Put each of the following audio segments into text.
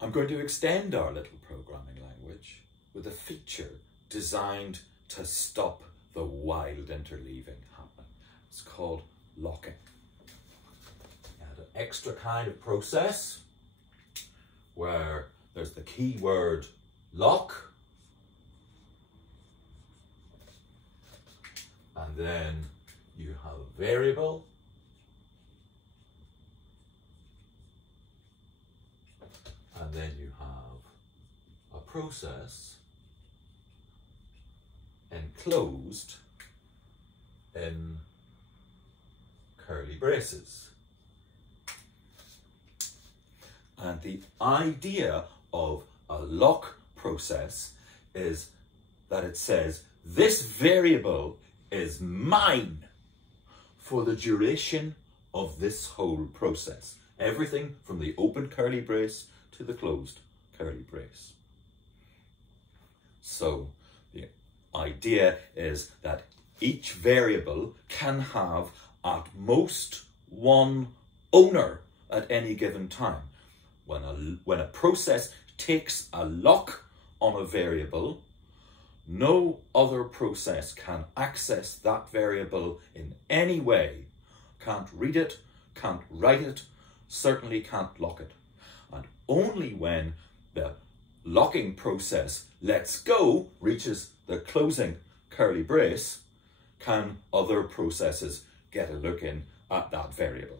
I'm going to extend our little programming language with a feature designed to stop the wild interleaving happening. It's called locking. And an extra kind of process where there's the keyword lock, and then you have a variable, and then you have a process enclosed in curly braces. And the idea of a lock process is that it says this variable is mine for the duration of this whole process. Everything from the open curly brace to the closed curly brace. So the idea is that each variable can have at most one owner at any given time. When a process takes a lock on a variable, no other process can access that variable in any way. Can't read it, can't write it, certainly can't lock it. And only when the locking process lets go, reaches the closing curly brace, can other processes get a look in at that variable.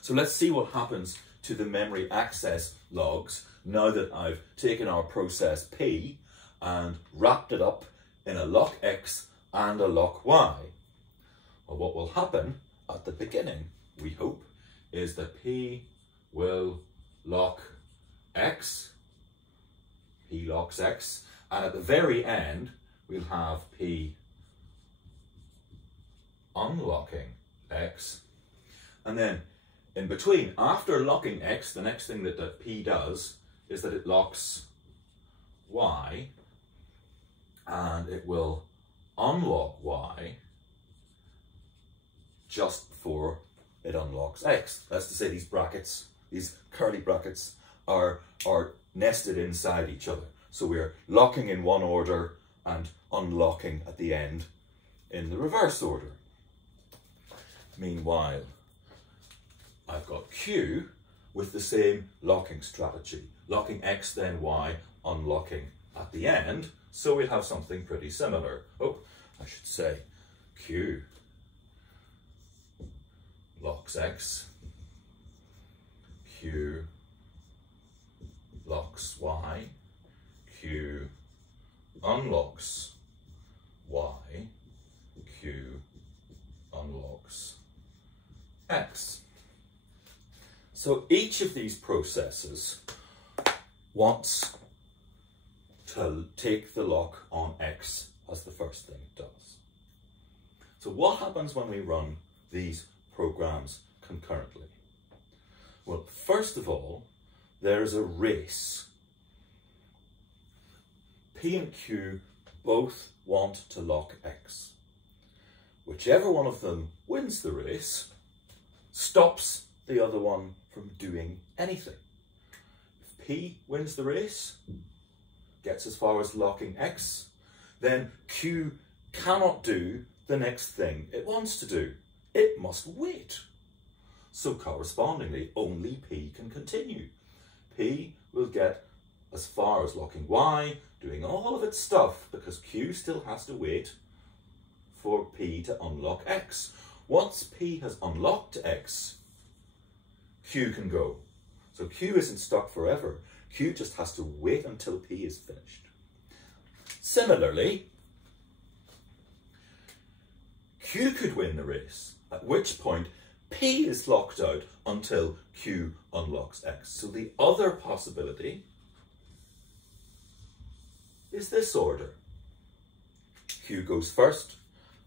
So let's see what happens to the memory access logs now that I've taken our process P and wrapped it up in a lock X and a lock Y. Well, what will happen at the beginning, we hope, is that P will lock X, P locks X, and at the very end we'll have P unlocking X, and then in between, after locking X, the next thing that P does is that it locks Y, and it will unlock Y just before it unlocks X. That's to say, these brackets, these curly brackets, are nested inside each other. So we're locking in one order and unlocking at the end in the reverse order. Meanwhile, I've got Q with the same locking strategy. Locking X, then Y, unlocking at the end. So we'll have something pretty similar. Oh, I should say Q locks X, Q locks Y, Q unlocks Y, Q unlocks X. So each of these processes wants to take the lock on X as the first thing it does. So what happens when we run these programs concurrently? Well, first of all, there's a race. P and Q both want to lock X. Whichever one of them wins the race stops the other one from doing anything. If P wins the race, gets as far as locking X, then Q cannot do the next thing it wants to do. It must wait. So correspondingly, only P can continue. P will get as far as locking Y, doing all of its stuff, because Q still has to wait for P to unlock X. Once P has unlocked X, Q can go. So Q isn't stuck forever. Q just has to wait until P is finished. Similarly, Q could win the race, at which point P is locked out until Q unlocks X. So the other possibility is this order. Q goes first,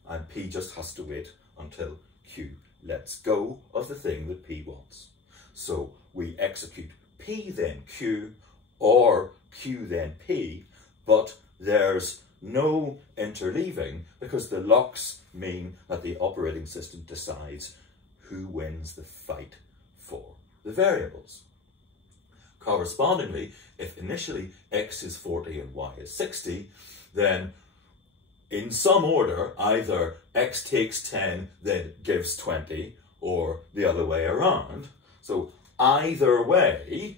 and P just has to wait until Q lets go of the thing that P wants. So we execute P then Q, or Q then P, but there's no interleaving because the locks mean that the operating system decides who wins the fight for the variables. Correspondingly, if initially x is 40 and y is 60, then in some order, either x takes 10, then gives 20, or the other way around. So either way,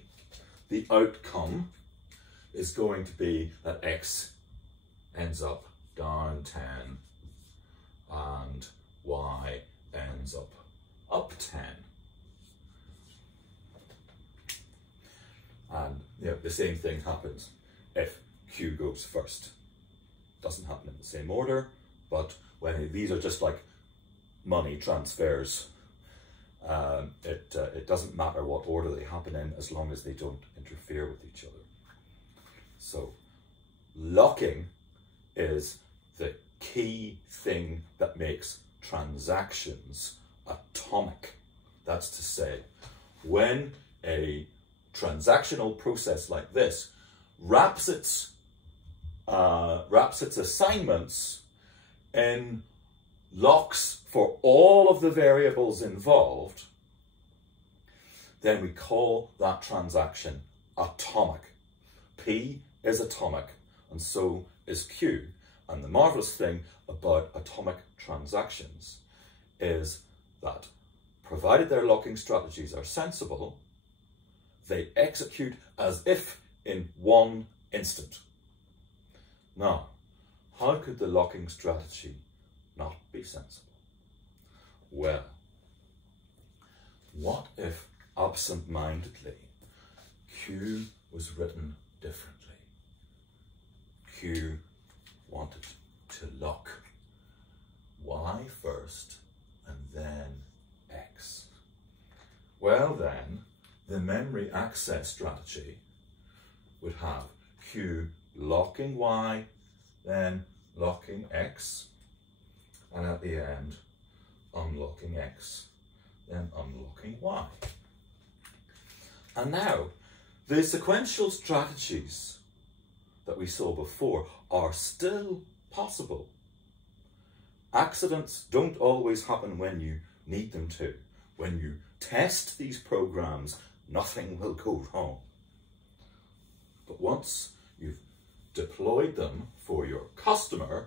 the outcome is going to be that x ends up down 10 and y ends up 10. And the same thing happens if q goes first. Doesn't happen in the same order, but when these are just like money transfers, it doesn't matter what order they happen in as long as they don't interfere with each other. So locking is the key thing that makes transactions atomic. That's to say, when a transactional process like this wraps its assignments in locks for all of the variables involved, then we call that transaction atomic. P is atomic, and so is Q. And the marvelous thing about atomic transactions is that, provided their locking strategies are sensible, they execute as if in one instant. Now, how could the locking strategy not be sensible? Well, what if absent-mindedly Q was written differently? Q wanted to lock y first and then x. Well then, the memory access strategy would have Q locking y, then locking x, and at the end, unlocking x, then unlocking y. And now, the sequential strategies that we saw before are still possible. Accidents don't always happen when you need them to. When you test these programs, nothing will go wrong. But once you've deployed them for your customer,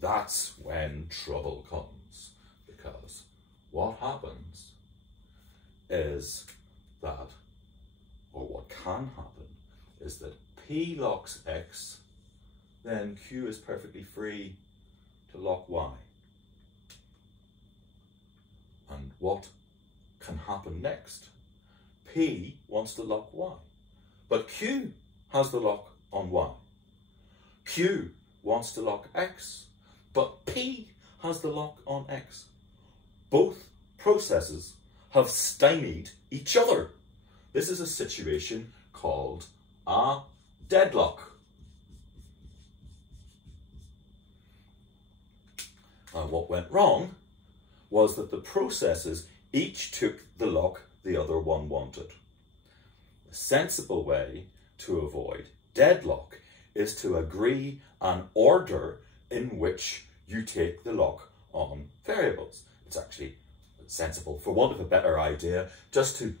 that's when trouble comes. Because what happens is that, or what can happen, is that P locks X, then Q is perfectly free to lock Y. And what can happen next? P wants to lock Y, but Q has the lock on Y. Q wants to lock X, but P has the lock on X. Both processes have stymied each other. This is a situation called a deadlock. And what went wrong was that the processes each took the lock the other one wanted. The sensible way to avoid deadlock is to agree an order in which you take the lock on variables. It's actually sensible, for want of a better idea, just to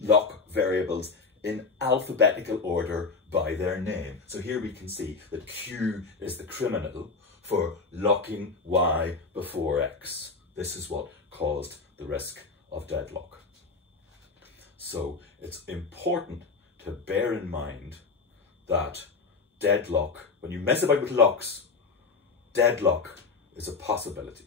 lock variables in alphabetical order by their name. So here we can see that Q is the criminal for locking Y before X. This is what caused the risk of deadlock. So it's important to bear in mind that deadlock, when you mess about with locks, deadlock is a possibility.